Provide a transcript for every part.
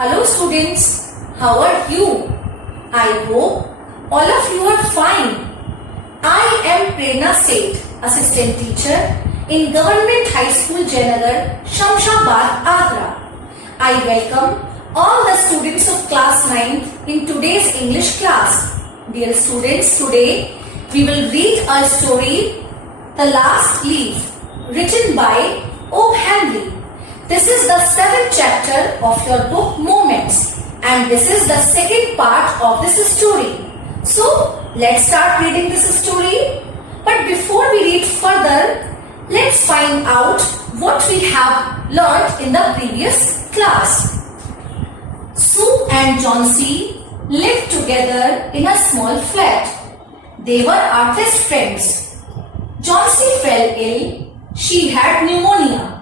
Hello students, how are you? I hope all of you are fine. I am Prerna Seth, Assistant Teacher in Government High School Jayanagar, Shamshabad, Agra. I welcome all the students of class 9 in today's English class. Dear students, today we will read a story, The Last Leaf, written by O. Henry. This is the 7th chapter of your book Moments, and this is the second part of this story. So, let's start reading this story. But before we read further, let's find out what we have learned in the previous class. Sue and Johnsy lived together in a small flat. They were artist friends. Johnsy fell ill. She had pneumonia.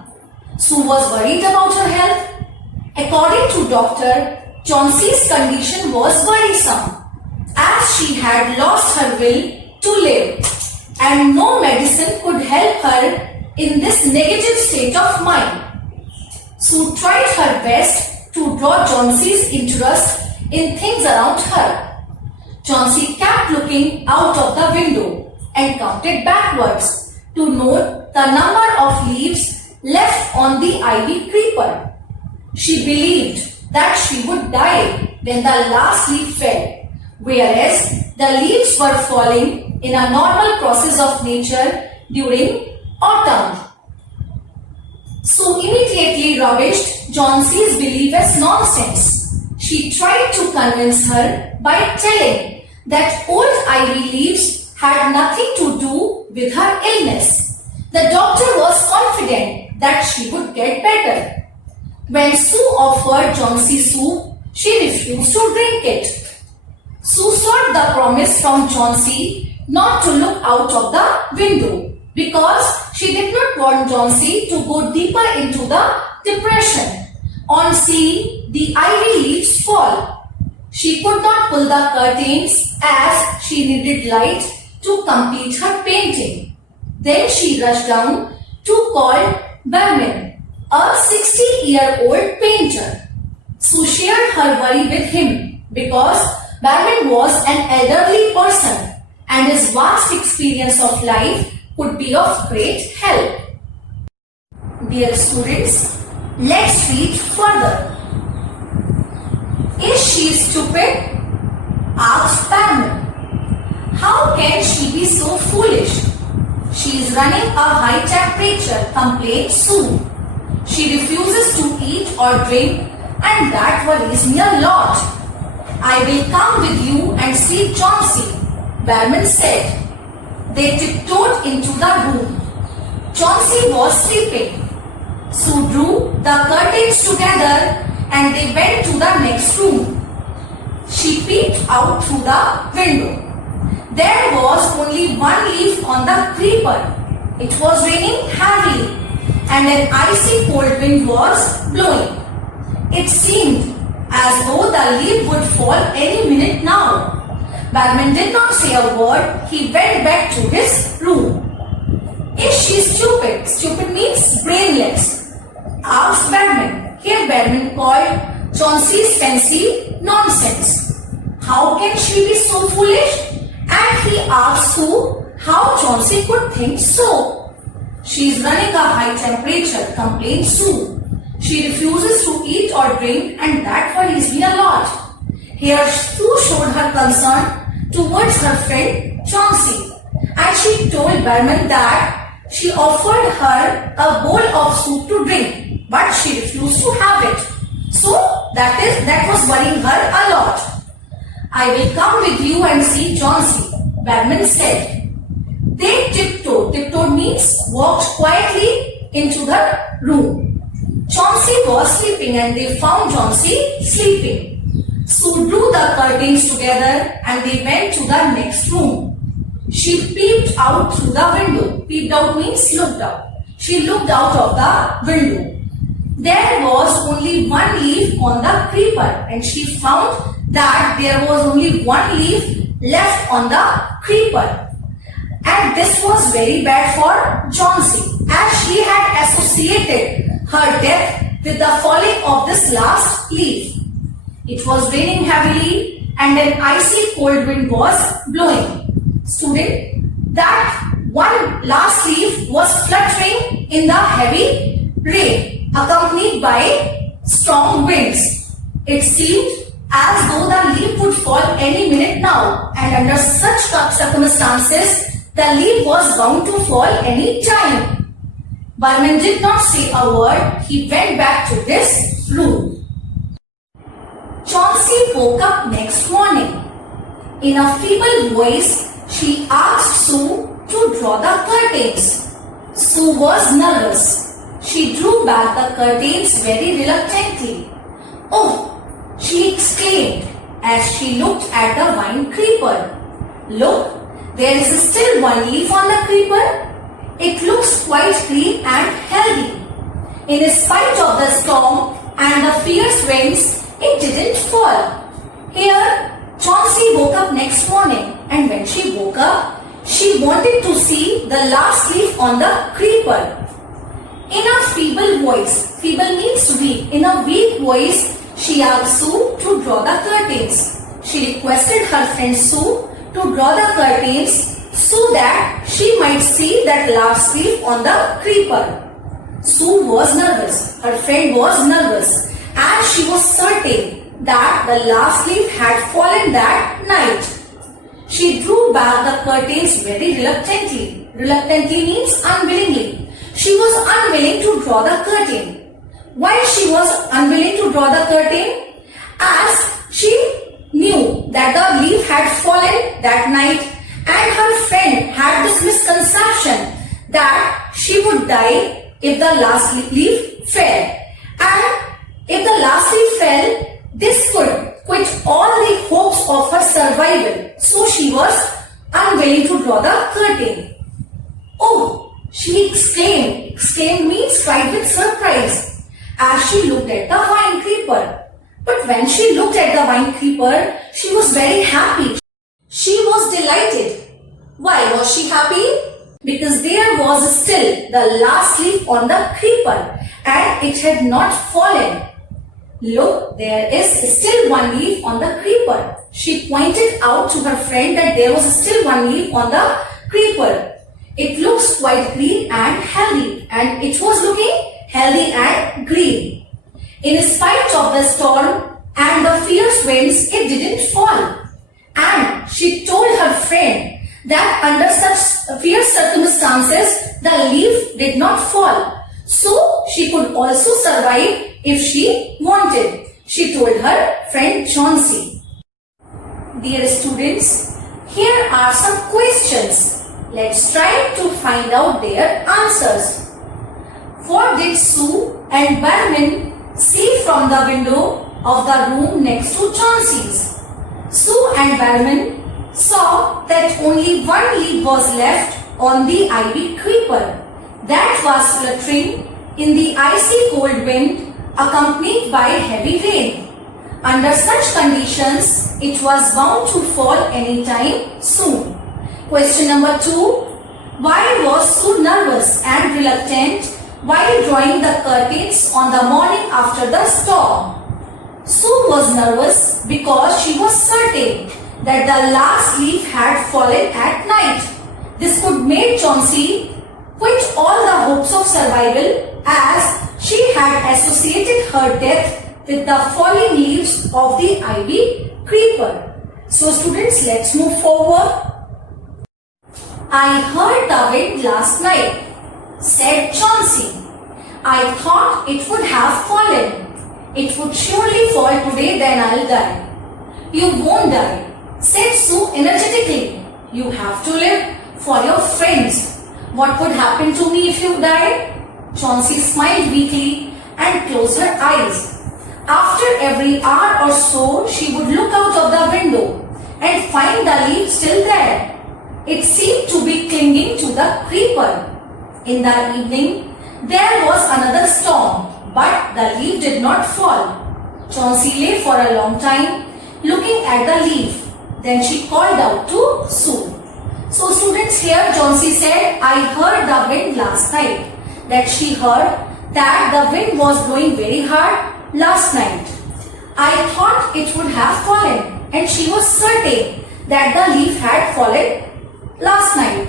Sue was worried about her health. According to doctor, Johnsy's condition was worrisome as she had lost her will to live and no medicine could help her in this negative state of mind. Sue tried her best to draw Johnsy's interest in things around her. Johnsy kept looking out of the window and counted backwards to note the number of leaves left on the ivy creeper. She believed that she would die when the last leaf fell, whereas the leaves were falling in a normal process of nature during autumn. Sue immediately rubbished Johnsy's belief as nonsense. She tried to convince her by telling that old ivy leaves had nothing to do with her illness. The doctor was confident that she would get better. When Sue offered Johnsy soup, she refused to drink it. Sue sought the promise from Johnsy not to look out of the window because she did not want Johnsy to go deeper into the depression on seeing the ivy leaves fall. She could not pull the curtains as she needed light to complete her painting. Then she rushed down to call Berman, a 60-year-old painter. Sue shared her worry with him because Berman was an elderly person and his vast experience of life could be of great help. Dear students, let's read further. Is she stupid? Asked Berman. How can she be so foolish? She is running a high temperature, complained Sue. She refuses to eat or drink and that worries me a lot. I will come with you and see Johnsy, Berman said. They tiptoed into the room. Johnsy was sleeping. Sue drew the curtains together and they went to the next room. She peeped out through the window. There was only one leaf on the creeper. It was raining heavily and an icy cold wind was blowing. It seemed as though the leaf would fall any minute now. Berman did not say a word. He went back to his room. Is she stupid? Stupid means brainless, asked Berman. Here Berman called Johnsy's fancy nonsense. How can she be so foolish? And he asked Sue how Johnsy could think so. She is running a high temperature, complained Sue. She refuses to eat or drink and that worries me a lot. Here Sue showed her concern towards her friend Johnsy and she told Berman that she offered her a bowl of soup to drink but she refused to have it. So that was worrying her a lot. I will come with you and see Johnsy, Berman said. They tiptoed. Tiptoed means walked quietly into the room. Johnsy was sleeping and they found Johnsy sleeping. Sue drew the curtains together and they went to the next room. She peeped out through the window. Peeped out means looked out. She looked out of the window. There was only one leaf on the creeper and she found that there was only one leaf left on the creeper. And this was very bad for Johnsy as she had associated her death with the falling of this last leaf. It was raining heavily and an icy cold wind was blowing. Student, that one last leaf was fluttering in the heavy rain, accompanied by strong winds. It seemed as though the leaf would fall any minute now, and under such circumstances, the leaf was bound to fall any time. Barman did not say a word. He went back to his room. Chauncey woke up next morning. In a feeble voice, she asked Sue to draw the curtains. Sue was nervous. She drew back the curtains very reluctantly. "Oh!" she exclaimed as she looked at the vine creeper. "Look, there is still one leaf on the creeper. It looks quite green and healthy. In spite of the storm and the fierce winds, it didn't fall." Here, Chauncey woke up next morning, and when she woke up, she wanted to see the last leaf on the creeper. In a feeble voice, feeble means weak, in a weak voice, she asked Sue to draw the curtains. She requested her friend Sue to draw the curtains so that she might see that last leaf on the creeper. Sue was nervous. Her friend was nervous, as she was certain that the last leaf had fallen that night. She drew back the curtains very reluctantly. Reluctantly means unwillingly. She was unwilling to draw the curtain. Why she was unwilling to draw the curtain? As she knew that the leaf had fallen that night, and her friend had this misconception that she would die if the last leaf fell. And if the last leaf fell, this could quit all the hopes of her survival. So she was unwilling to draw the curtain. "Oh!" she exclaimed. Exclaimed means cried with surprise, as she looked at the vine creeper. But when she looked at the vine creeper, she was very happy. She was delighted. Why was she happy? Because there was still the last leaf on the creeper, and it had not fallen. "Look, there is still one leaf on the creeper." She pointed out to her friend that there was still one leaf on the creeper. "It looks quite green and healthy," and it was looking healthy and green. In spite of the storm and the fierce winds, it didn't fall. And she told her friend that under such fierce circumstances, the leaf did not fall. So she could also survive if she wanted. She told her friend Chauncey. Dear students, here are some questions. Let's try to find out their answers. What did Sue and Barman see from the window of the room next to Chauncey's? Sue and Barman saw that only one leaf was left on the ivy creeper that was fluttering in the icy cold wind, accompanied by heavy rain. Under such conditions, it was bound to fall anytime soon. Question number 2. Why was Sue nervous and reluctant while drawing the curtains on the morning after the storm? Sue was nervous because she was certain that the last leaf had fallen at night. This could make Chauncey quit all the hopes of survival, as she had associated her death with the falling leaves of the ivy creeper. So students, let's move forward. "I heard the wind last night," said Chauncey. "I thought it would have fallen. It would surely fall today, then I'll die." "You won't die," said Sue energetically. "You have to live for your friends. What would happen to me if you died?" Chauncey smiled weakly and closed her eyes. After every hour or so, she would look out of the window and find the leaf still there. It seemed to be clinging to the creeper. In the evening, there was another storm, but the leaf did not fall. Chauncey lay for a long time looking at the leaf. Then she called out to Sue. So students, here Chauncey said, "I heard the wind last night." That she heard that the wind was blowing very hard last night. "I thought it would have fallen, and she was certain that the leaf had fallen last night.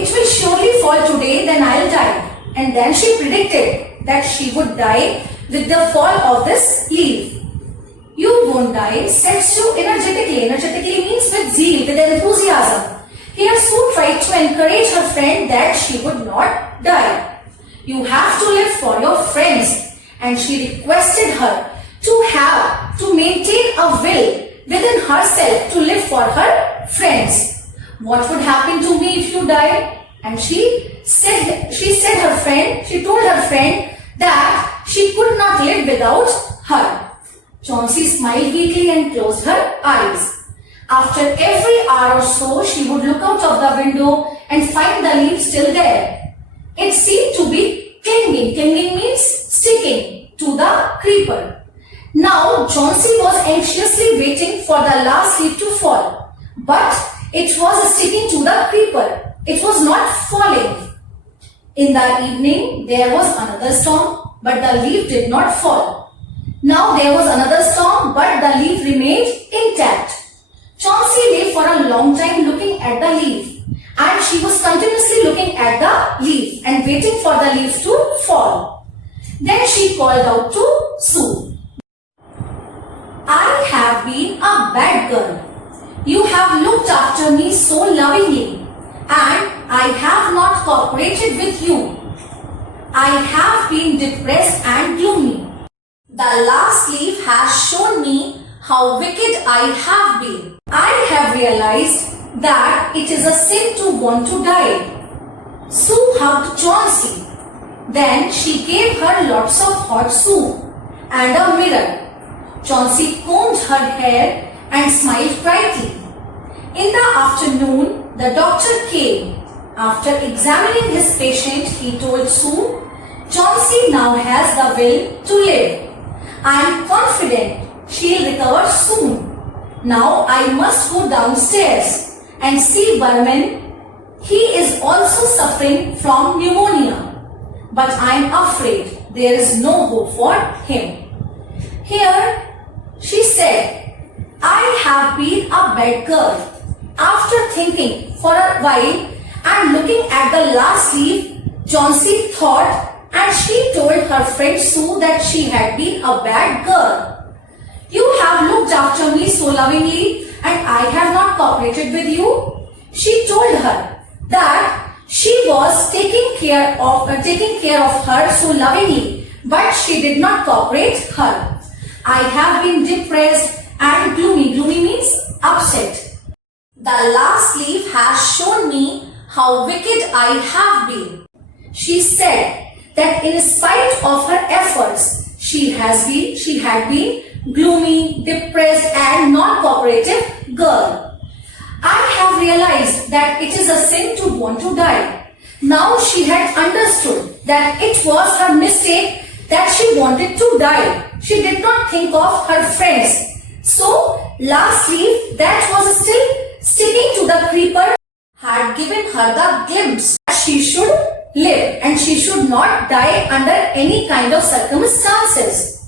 It will surely fall today, then I'll die. And then she predicted that she would die with the fall of this leaf. You won't die, said Sue energetically. Energetically means with zeal, with enthusiasm. Here Sue tried to encourage her friend that she would not die. You have to live for your friends. And she requested her to maintain a will within herself to live for her friends. What would happen to me if you die? And she told her friend that she could not live without her. Chauncey smiled weakly and closed her eyes. After every hour or so, she would look out of the window and find the leaf still there. It seemed to be clinging. Clinging means sticking to the creeper. Now, Chauncey was anxiously waiting for the last leaf to fall. But it was sticking to the creeper. It was not falling. In the evening, there was another storm, but the leaf did not fall. Now there was another storm, but the leaf remained intact. Chauncey lay for a long time looking at the leaf, and she was continuously looking at the leaf and waiting for the leaf to fall. Then she called out to Sue. I have been a bad girl. You have looked after me so lovingly, and I have not cooperated with you. I have been depressed and gloomy. The last leaf has shown me how wicked I have been. I have realized that it is a sin to want to die. Sue hugged Chauncey. Then she gave her lots of hot soup and a mirror. Chauncey combed her hair and smiled brightly. In the afternoon, the doctor came. After examining his patient, he told Sue, Chauncey now has the will to live. I am confident she'll recover soon. Now I must go downstairs and see Burman. He is also suffering from pneumonia. But I am afraid there is no hope for him. Here she said, I have been a bad girl. After thinking for a while and looking at the last leaf, Chauncey thought, and she told her friend Sue that she had been a bad girl. You have looked after me so lovingly and I have not cooperated with you. She told her that she was taking care of her so lovingly, but she did not cooperate her. I have been depressed and gloomy. Gloomy means upset. The last leaf has shown me how wicked I have been. She said that in spite of her efforts, she had been gloomy, depressed and non-cooperative girl. I have realized that it is a sin to want to die. Now she had understood that it was her mistake that she wanted to die. She did not think of her friends. So, last leaf that was still sticking to the creeper had given her the glimpse that she should live and she should not die under any kind of circumstances.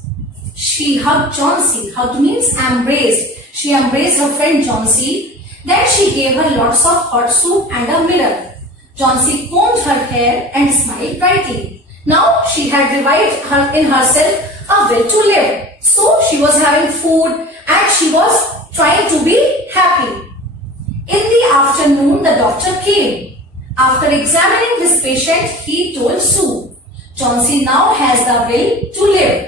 She hugged Chauncey. Hugged means embraced. She embraced her friend Chauncey. Then she gave her lots of hot soup and a mirror. Chauncey combed her hair and smiled brightly. Now she had revived in herself a will to live. So she was having food and she was trying to be happy. In the afternoon, the doctor came. After examining his patient, he told Sue, Chauncey now has the will to live.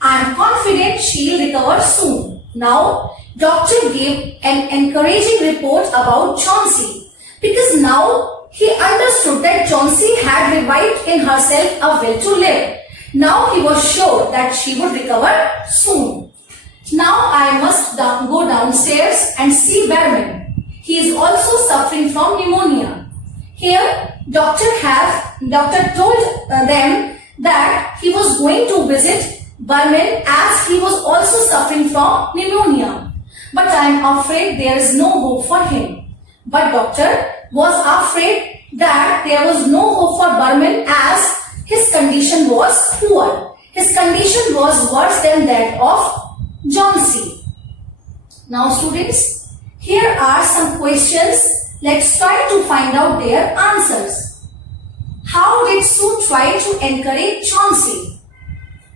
I am confident she'll recover soon. Now, doctor gave an encouraging report about Chauncey because now he understood that Chauncey had revived in herself a will to live. Now he was sure that she would recover soon. Now I must go downstairs and see Behrman. He is also suffering from pneumonia. Here, doctor told them that he was going to visit Behrman as he was also suffering from pneumonia. But I am afraid there is no hope for him. But doctor was afraid that there was no hope for Behrman as his condition was poor. His condition was worse than that of Johnsy. Now students, here are some questions. Let's try to find out their answers. How did Sue try to encourage Johnsy?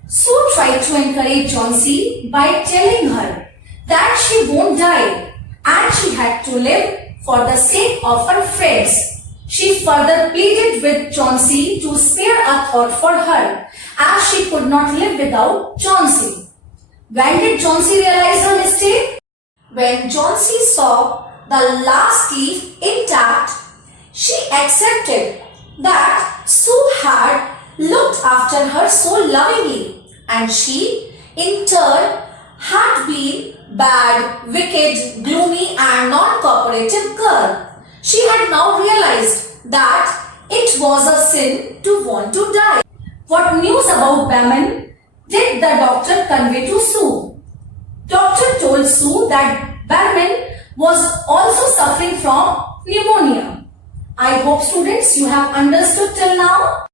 Sue tried to encourage Johnsy by telling her that she won't die and she had to live for the sake of her friends. She further pleaded with Johnsy to spare a thought for her as she could not live without Johnsy. When did Johnsy realize her mistake? When Johnsy saw the last leaf intact, she accepted that Sue had looked after her so lovingly and she, in turn, had been bad, wicked, gloomy and non-cooperative girl. She had now realized that it was a sin to want to die. What news about Barman did the doctor convey to Sue? Doctor told Sue that Barman was also suffering from pneumonia. I hope students you have understood till now.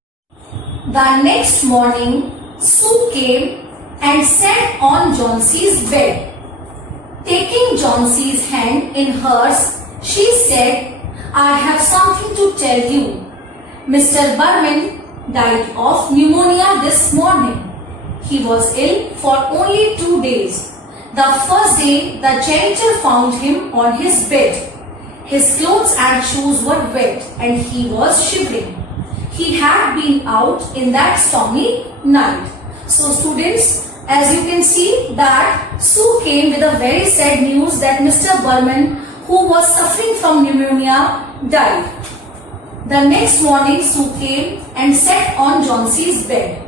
The next morning, Sue came and sat on Johnsy's bed. Taking Johnsy's hand in hers, she said, I have something to tell you. Mr. Barman died of pneumonia this morning. He was ill for only 2 days. The first day, the janitor found him on his bed. His clothes and shoes were wet and he was shivering. He had been out in that stormy night. So students, as you can see that Sue came with a very sad news that Mr. Barman, who was suffering from pneumonia, died. The next morning, Sue came and sat on Johnsy's bed.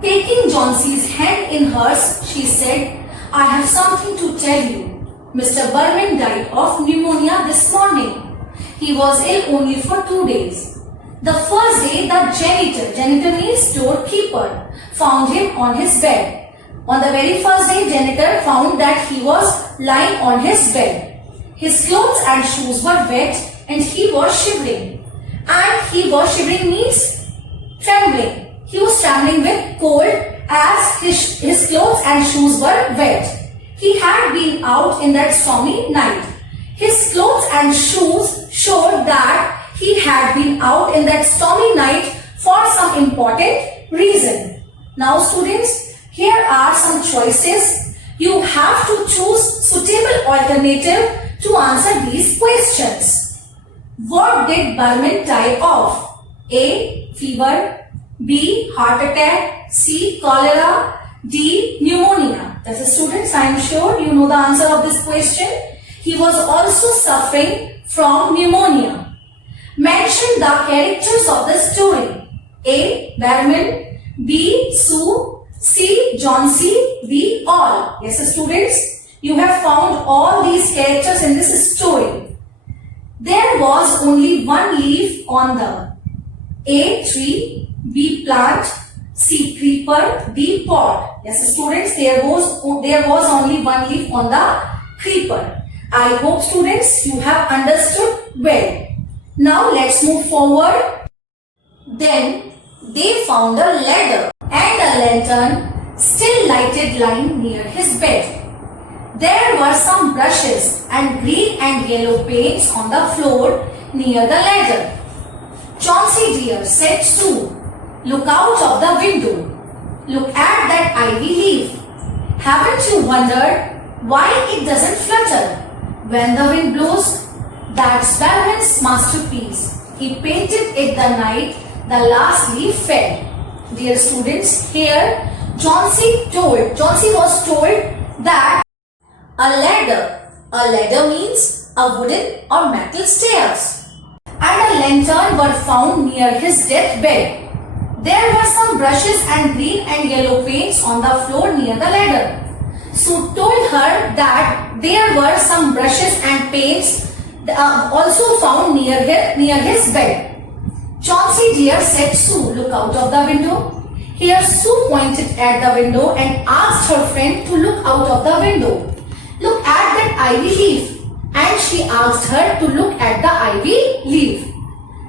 Taking Johnsy's hand in hers, she said, I have something to tell you. Mr. Barman died of pneumonia this morning. He was ill only for 2 days. The first day, the janitor means storekeeper, found him on his bed. On the very first day, janitor found that he was lying on his bed. His clothes and shoes were wet and he was shivering. And he was shivering means trembling. He was trembling with cold as his clothes and shoes were wet. He had been out in that stormy night. His clothes and shoes showed that he had been out in that stormy night for some important reason. Now students, here are some choices. You have to choose suitable alternative to answer these questions. What did Barman die of? A. Fever. B. Heart attack. C. Cholera. D. Pneumonia. That's a students, I am sure you know the answer of this question. He was also suffering from pneumonia. Mention the characters of the story. A. Barman. B. Sue. C. Johnsy. D. All. Yes, students, you have found all these characters in this story. There was only one leaf on the A. Tree. B. Plant. C. Creeper. D. Pot. Yes, students, there was only one leaf on the creeper. I hope students you have understood well. Now let's move forward. Then they found a ladder and a lantern still lighted lying near his bed. There were some brushes and green and yellow paints on the floor near the ladder. Johnsy dear, said Sue, look out of the window. Look at that ivy leaf. Haven't you wondered why it doesn't flutter when the wind blows? That's Barman's masterpiece. He painted it the night the last leaf fell. Dear students, here Johnsy was told that a ladder means a wooden or metal stairs, and a lantern were found near his deathbed. There were some brushes and green and yellow paints on the floor near the ladder. Sue told her that there were some brushes and paints also found near his bed. Johnsy dear, said Sue, look out of the window. Here Sue pointed at the window and asked her friend to look out of the window. Look at that ivy leaf. And she asked her to look at the ivy leaf.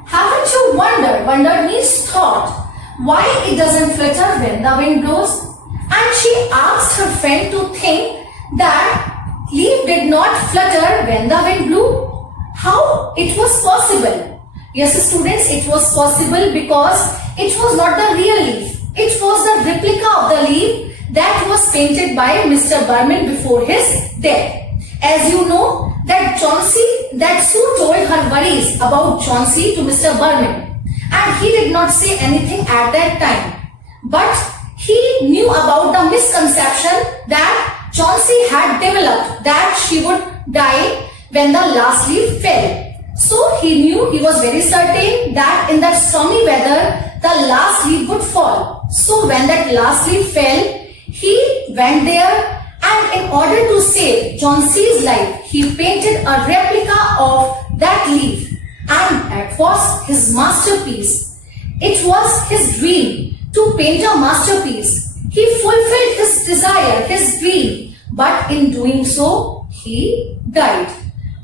Haven't you wondered? Wondered means thought. Why it doesn't flutter when the wind blows? And she asked her friend to think that leaf did not flutter when the wind blew? How it was possible? Yes, students, it was possible because it was not the real leaf. It was the replica of the leaf that was painted by Mr. Burman before his death. As you know, that Sue told her worries about Chauncey to Mr. Burman, and he did not say anything at that time. But he knew about the misconception that Chauncey had developed, that she would die when the last leaf fell. So he knew, he was very certain that in that stormy weather, the last leaf would fall. So when that last leaf fell, he went there, and in order to save Chauncey's life, he painted a replica of that leaf, and that was his masterpiece. It was his dream to paint a masterpiece. He fulfilled his desire, his dream, but in doing so, he died.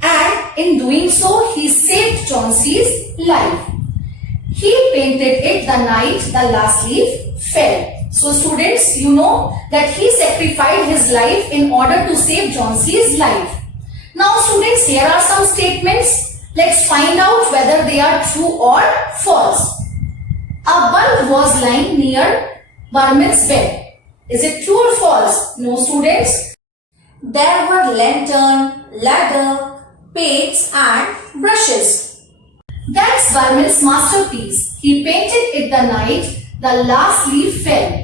And in doing so, he saved Chauncey's life. He painted it the night the last leaf fell. So students, you know that he sacrificed his life in order to save Chauncey's life. Now students, here are some statements. Let's find out whether they are true or false. A bulb was lying near Burman's bed. Is it true or false? No students. There were lantern, ladder, paints and brushes. That's Burman's masterpiece. He painted it the night the last leaf fell.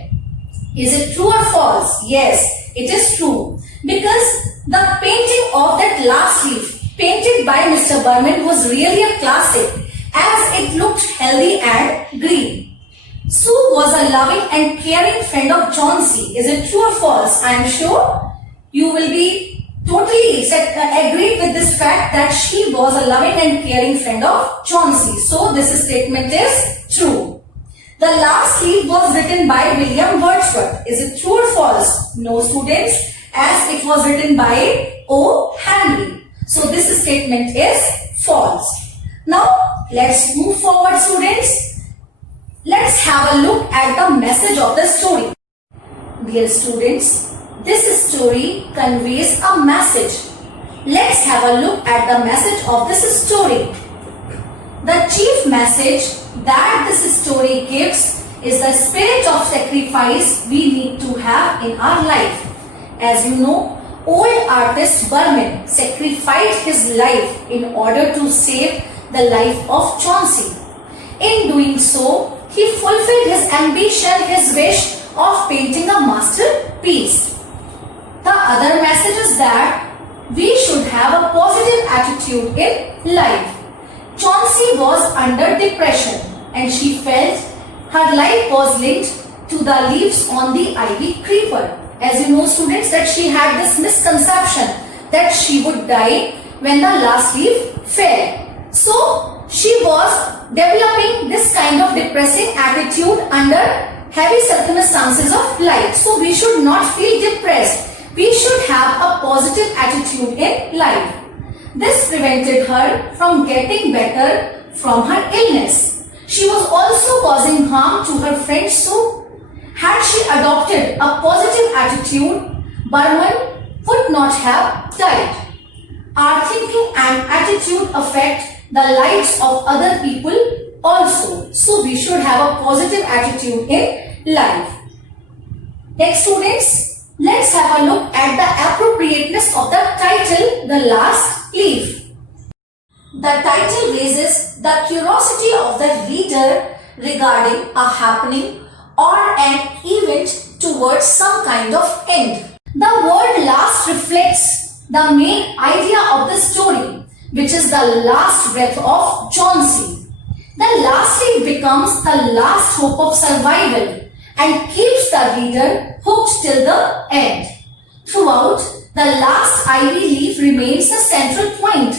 Is it true or false? Yes, it is true. Because the painting of that last leaf painted by Mr. Burman was really a classic, as it looked healthy and green. Sue was a loving and caring friend of Chauncey. Is it true or false? I am sure you will be totally agreed with this fact that she was a loving and caring friend of Chauncey. So this statement is true. The last leaf was written by William Wordsworth. Is it true or false? No students, as it was written by O. Henry. So this statement is false. Now let's move forward students. Let's have a look at the message of the story. Dear students, this story conveys a message. Let's have a look at the message of this story. The chief message that this story gives is the spirit of sacrifice we need to have in our life. As you know, old artist Burman sacrificed his life in order to save the life of Chauncey. In doing so, he fulfilled his ambition, his wish of painting a masterpiece. The other message is that we should have a positive attitude in life. Chauncey was under depression and she felt her life was linked to the leaves on the ivy creeper. As you know students, that she had this misconception that she would die when the last leaf fell. So she was developing this kind of depressing attitude under heavy circumstances of life. So we should not feel depressed. We should have a positive attitude in life. This prevented her from getting better from her illness. She was also causing harm to her friend Sue. Had she adopted a positive attitude, Burman would not have died. Our thinking and attitude affect the lives of other people also. So we should have a positive attitude in life. Next students, let's have a look at the appropriateness of the title, The Last Leaf. The title raises the curiosity of the reader regarding a happening or an event towards some kind of end. The word last reflects the main idea of the story, which is the last breath of Chauncey. The last leaf becomes the last hope of survival and keeps the reader hooked till the end. Throughout, the last ivy leaf remains the central point.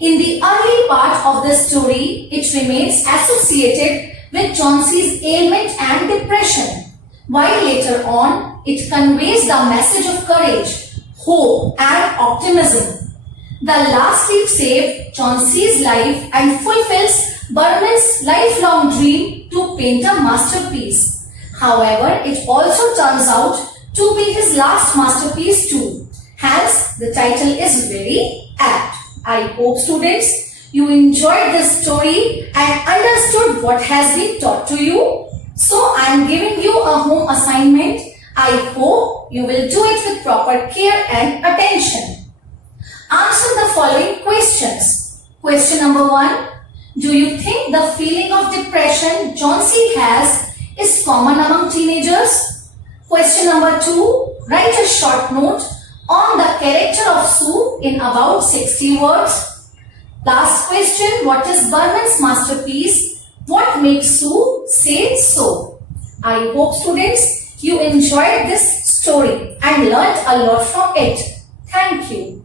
In the early part of the story, it remains associated with Chauncey's ailment and depression, while later on, it conveys the message of courage, hope and optimism. The last leaf saved Chauncey's life and fulfills Burman's lifelong dream to paint a masterpiece. However, it also turns out to be his last masterpiece too. The title is very apt. I hope students you enjoyed this story and understood what has been taught to you. So I am giving you a home assignment. I hope you will do it with proper care and attention. Answer the following questions. Question number 1. Do you think the feeling of depression Johnsy has is common among teenagers? Question number 2. Write a short note on the character of Sue in about 60 words. Last question. What is Berman's masterpiece? What makes Sue say so? I hope students you enjoyed this story and learnt a lot from it. Thank you.